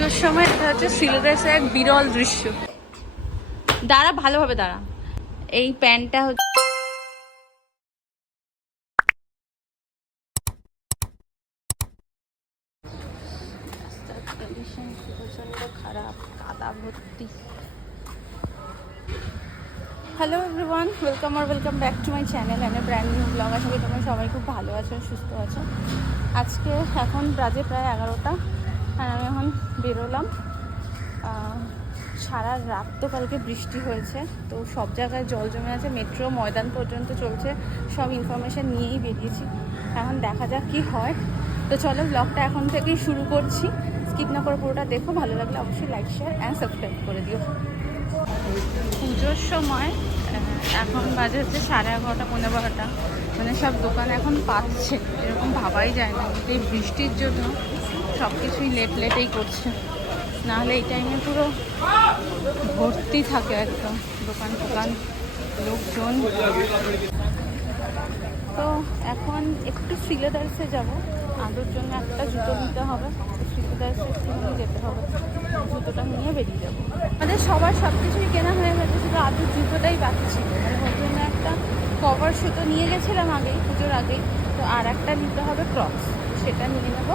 পুজোর সময় এটা হচ্ছে সিলেবাসে এক বিরল দৃশ্য। দাঁড়া ভালোভাবে দাঁড়া। এই প্যান্টটা হচ্ছে খারাপ কাদা ভর্তি hello everyone welcome R welcome back to my channel and brand new blog আশা করি তোমরা সবাই খুব ভালো আছো সুস্থ আছো। আজকে এখন বাজে প্রায় এগারোটা। আর আমি এখন বেরোলাম। সারা রাত তো কালকে বৃষ্টি হয়েছে, তো সব জায়গায় জল জমে আছে। মেট্রো, ময়দান পর্যন্ত চলছে, সব ইনফরমেশান নিয়েই বেরিয়েছি। এখন দেখা যাক কি হয়। তো চলো ব্লগটা এখন থেকেই শুরু করছি। স্কিপ না করে পুরোটা দেখো, ভালো লাগলে অবশ্যই লাইক শেয়ার অ্যান্ড সাবস্ক্রাইব করে দিও। পুজোর সময় এখন বাজে হচ্ছে সাড়ে এগারোটা, পনেরো বারোটা। মানে সব দোকান এখন পাচ্ছে, এরকম ভাবাই যায় না। এই বৃষ্টির জন্য সব কিছুই লেট লেটেই করছে। নাহলে এই টাইমে পুরো ভর্তি থাকে একদম, দোকান টোকান, লোকজন। তো এখন একটু শ্রীলেদার্সে যাব। আদর জন্য একটা জুতো নিতে হবে। শ্রীলেদার্সে একটুখানি যেতে হবে। জুতোটা নিয়ে বেরিয়ে যাব। আমাদের সবার সব কিছুই কেনা হয়ে গেছে, শুধু আদর জুতোটাই বাকি ছিল। মানে ওর জন্য একটা কভার সুতো নিয়ে গেছিলাম আগেই, পুজোর আগেই। তো আর একটা নিতে হবে ক্রক্স সেটা নিয়ে নেব।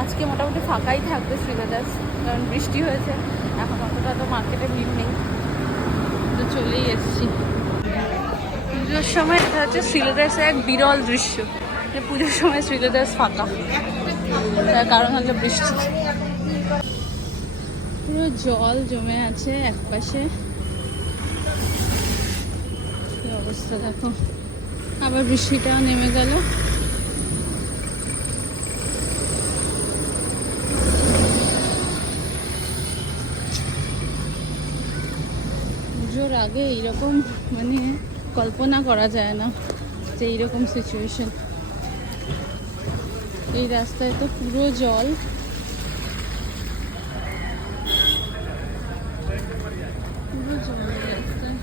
আজকে মোটামুটি ফাঁকাই থাকবে শ্রীলেদার্স কারণ বৃষ্টি হয়েছে। এখন অতটা তো মার্কেটে ভিড় নেই। তো চলেই এসেছি পুজোর সময় এটা হচ্ছে শ্রীলেদার্সে এক বিরল দৃশ্য। পুজোর সময় শ্রীলেদার্স ফাঁকা। তার কারণ হলো বৃষ্টি। পুরো জল জমে আছে একপাশে। অবস্থা দেখো। আবার বৃষ্টিটাও নেমে গেল। পুজোর আগে এইরকম মানে কল্পনা করা যায় না যে এইরকম সিচুয়েশন এই রাস্তায় তো পুরো জল। রাস্তায়।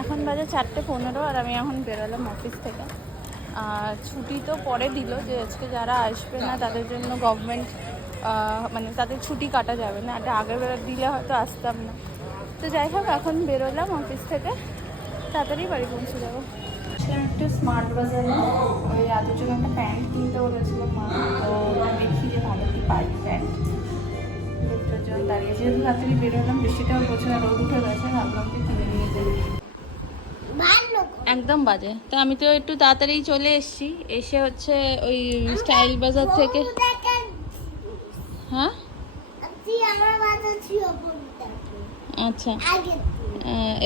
এখন বাজে চারটে পনেরো আর আমি এখন বেরোলাম অফিস থেকে। আর ছুটি তো পরে দিল যে আজকে যারা আসবে না তাদের জন্য গভর্নমেন্ট মানে তাদের ছুটি কাটা যাবে না। এটা আগের বেলা দিলে হয়তো আসতাম না। তো যাই হোক এখন বেরোলাম অফিস থেকে। তাড়াতাড়ি বাড়ি পৌঁছে যাব। একটু স্মার্ট বাজারে। ওই আদর জন্য একটা প্যান্ট কিনতে বলেছিল মা। তো দেখি যে ভালো কি পাই প্যান্ট জন্য দাঁড়িয়ে। যেহেতু তাড়াতাড়ি বেরোলাম বৃষ্টিটাও না রোদ উঠে গেছে ভাবলাম যে কিনে নিয়ে যাই। একদম বাজে। তো আমি তো একটু তাড়াতাড়ি চলে এসেছি। এসে হচ্ছে ওই স্টাইল বাজার থেকে হ্যাঁ? আচ্ছা।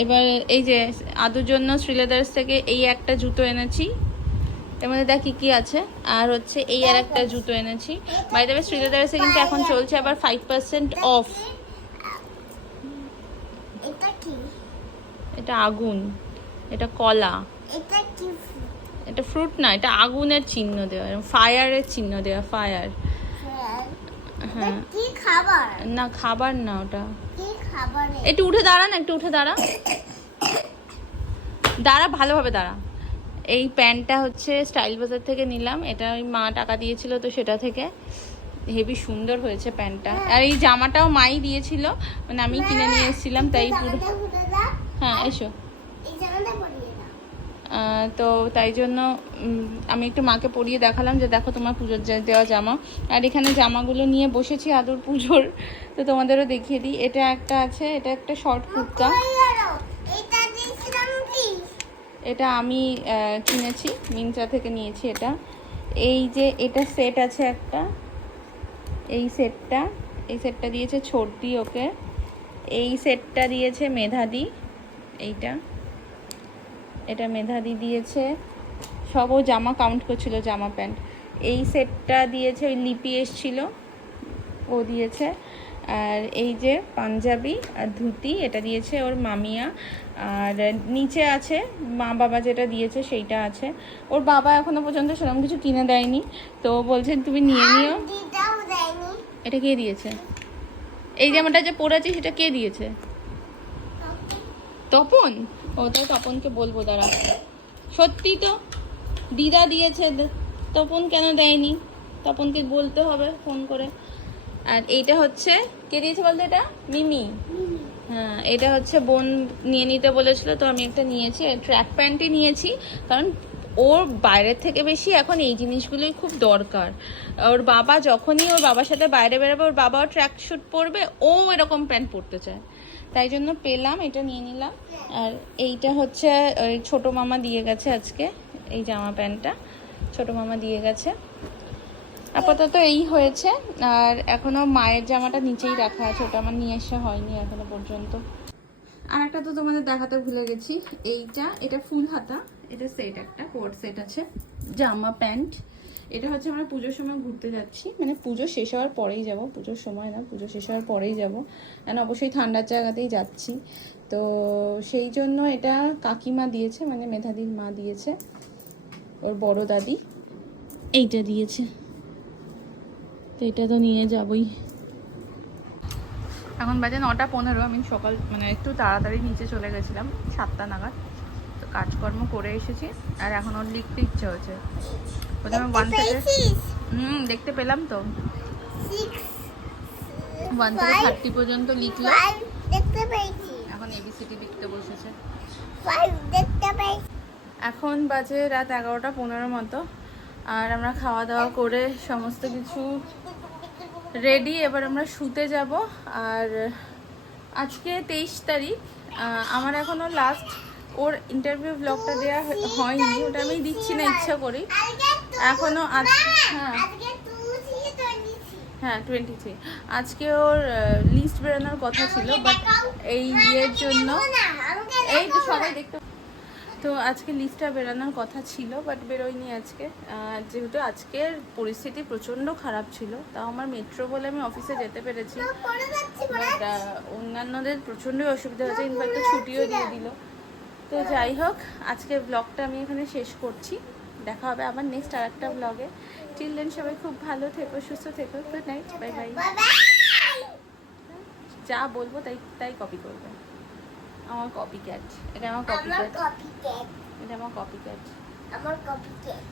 এবার এই যে আদুর জন্য শ্রীলেদার্স থেকে এই একটা জুতো এনেছি। এর মধ্যে দেখ কি কি আছে। আর হচ্ছে এই আর একটা জুতো এনেছি। বাই দেবে শ্রীলেদার্সে কিন্তু এখন চলছে আবার ফাইভ পার্সেন্ট অফ এটা আগুন। এটা কলা। এটা ফ্রুট না এটা আগুনের চিহ্ন দেওয়া। ফায়ারের চিহ্ন দেওয়া ফায়ার হ্যাঁ কি খাবার? না খাবার না ওটা। কি খাবার? একটু উঠে দাঁড়া না একটু উঠে দাঁড়া। দাঁড়া ভালোভাবে দাঁড়া। এই প্যান্টটা হচ্ছে স্টাইল বাজার থেকে নিলাম। এটা ওই মা টাকা দিয়েছিল তো সেটা থেকে। হেভি সুন্দর হয়েছে প্যান্টটা আর এই জামাটাও মাই দিয়েছিল। মানে আমি কিনে নিয়ে এসেছিলাম তাই পুরো হ্যাঁ এসো এই জামাটা পরিয়ে দাও আহ, তো তাই জন্য আমি একটু মাকে পরিয়ে দেখালাম যে দেখো তোমার পুজোর দেওয়া জামা। আর এখানে জামাগুলো নিয়ে বসেছি আদর পুজোর, তো তোমাদেরও দেখিয়ে দিই। এটা একটা আছে, এটা একটা শর্ট কুর্তা। এটা আমি কিনেছি, মিন্ত্রা থেকে নিয়েছি এটা। এই যে এটা সেট আছে একটা। এই সেটটা এই সেটটা দিয়েছে ছোটদি ওকে। এই সেটটা দিয়েছে মেধাদি, এইটা। এটা মেধাদি দিয়েছে। সব ও জামা কাউন্ট করছিল জামা প্যান্ট এই সেটটা দিয়েছে ওই লিপি এসছিল। ও দিয়েছে। আর এই যে পাঞ্জাবি আর ধুতি এটা দিয়েছে ওর মামিয়া। আর নিচে আছে মা বাবা যেটা দিয়েছে সেইটা আছে। ওর বাবা এখনও পর্যন্ত সেরকম কিছু কিনে দেয়নি। তো বলছেন তুমি নিয়ে নিও। এটা কে দিয়েছে? এই জামাটা যে পরেছি সেটা কে দিয়েছে? তপন? ও তাই তপনকে বলব, দাঁড়া। সত্যি তো দিদা দিয়েছে তপন কেন দেয়নি? তপনকে বলতে হবে ফোন করে। আর এইটা হচ্ছে, কে দিয়েছে বলতো এটা? মিমি। হ্যাঁ এটা হচ্ছে বোন নিয়ে নিতে বলেছিল, তো আমি একটা নিয়েছি, ট্র্যাক প্যান্টই নিয়েছি, কারণ ওর বাইরের থেকে বেশি এখন এই জিনিসগুলোই খুব দরকার। ওর বাবা যখনই ওর বাবার সাথে বাইরে বেরোবে, ওর বাবাও ট্র্যাক শ্যুট পরবে, ও এরকম প্যান্ট পরতে চায়। তাই জন্য পেলাম, এটা নিয়ে নিলাম। আর এইটা হচ্ছে ওই ছোটো মামা দিয়ে গেছে আজকে, এই জামা প্যান্টটা। ছোটো মামা দিয়ে গেছে। আপাতত এই হয়েছে। আর এখনও মায়ের জামাটা নিচেই রাখা আছে, ওটা আমার নিয়ে আসা হয়নি এখনও পর্যন্ত। আর একটা তো তোমাদের দেখাতে ভুলে গেছি, এইটা, এটা ফুল হাতা, এটা সেট একটা, কোট সেট আছে, জামা প্যান্ট। এটা হচ্ছে আমরা পুজোর সময় ঘুরতে যাচ্ছি। মানে পুজো শেষ হওয়ার পরেই যাব পুজোর সময় না পুজো শেষ হওয়ার পরেই যাব। কারণ অবশ্যই ঠান্ডার জায়গাতেই যাচ্ছি। তো সেই জন্য এটা কাকিমা দিয়েছে মানে মেধাদির মা দিয়েছে ওর বড় দাদি। এইটা দিয়েছে। তো এটা তো নিয়ে যাবই। এখন বাজে নটা পনেরো আমি সকাল মানে একটু তাড়াতাড়ি নিচে চলে গেছিলাম সাতটা নাগাদ। কাজকর্ম করে এসেছি আর এখন ওর লিখতে ইচ্ছে হচ্ছে প্রথমে ওয়ান থেকে হুম দেখতে পেলাম তো। ওয়ান থেকে থার্টি পর্যন্ত লিখলো। ফাইভ দেখতে পেয়েছি। এখন এবিসিডি লিখতে বসেছে। দেখতে পেয়েছি। এখন বাজে রাত এগারোটা পনেরো মতো আর আমরা খাওয়া দাওয়া করে সমস্ত কিছু রেডি এবার আমরা শুতে যাব আর আজকে তেইশ তারিখ আমার এখনও লাস্ট ওর ইন্টারভিউ ব্লগটা দেওয়া হয়নি ওটা আমি দিচ্ছি না ইচ্ছা করি। এখনও আজ হ্যাঁ। হ্যাঁ টোয়েন্টি থ্রি আজকে ওর লিস্ট বেরোনোর কথা ছিল বাট এই ইয়ের জন্য এই তো সবাই দেখতে তো আজকে লিস্টটা বেরোনোর কথা ছিল বাট বেরোয়নি আজকে। যেহেতু আজকের পরিস্থিতি প্রচণ্ড খারাপ ছিল তাও আমার মেট্রো বলে আমি অফিসে যেতে পেরেছি। বাট অন্যান্যদের প্রচণ্ডই অসুবিধা হচ্ছে ইনফ্যাক্ট ছুটিও দিয়ে দিল। তো যাই হোক আজকে ব্লগটা আমি এখানে শেষ করছি। দেখা হবে আবার নেক্সট আর একটা ব্লগে চিলড্রেন সবাই খুব ভালো থেকো সুস্থ থেকো। গুড নাইট বাই বাই যা বলব তাই তাই কপি করবে। আমার কপি ক্যাট এটা আমার কপি ক্যাট এটা আমার কপি ক্যাট আমার কপি কেক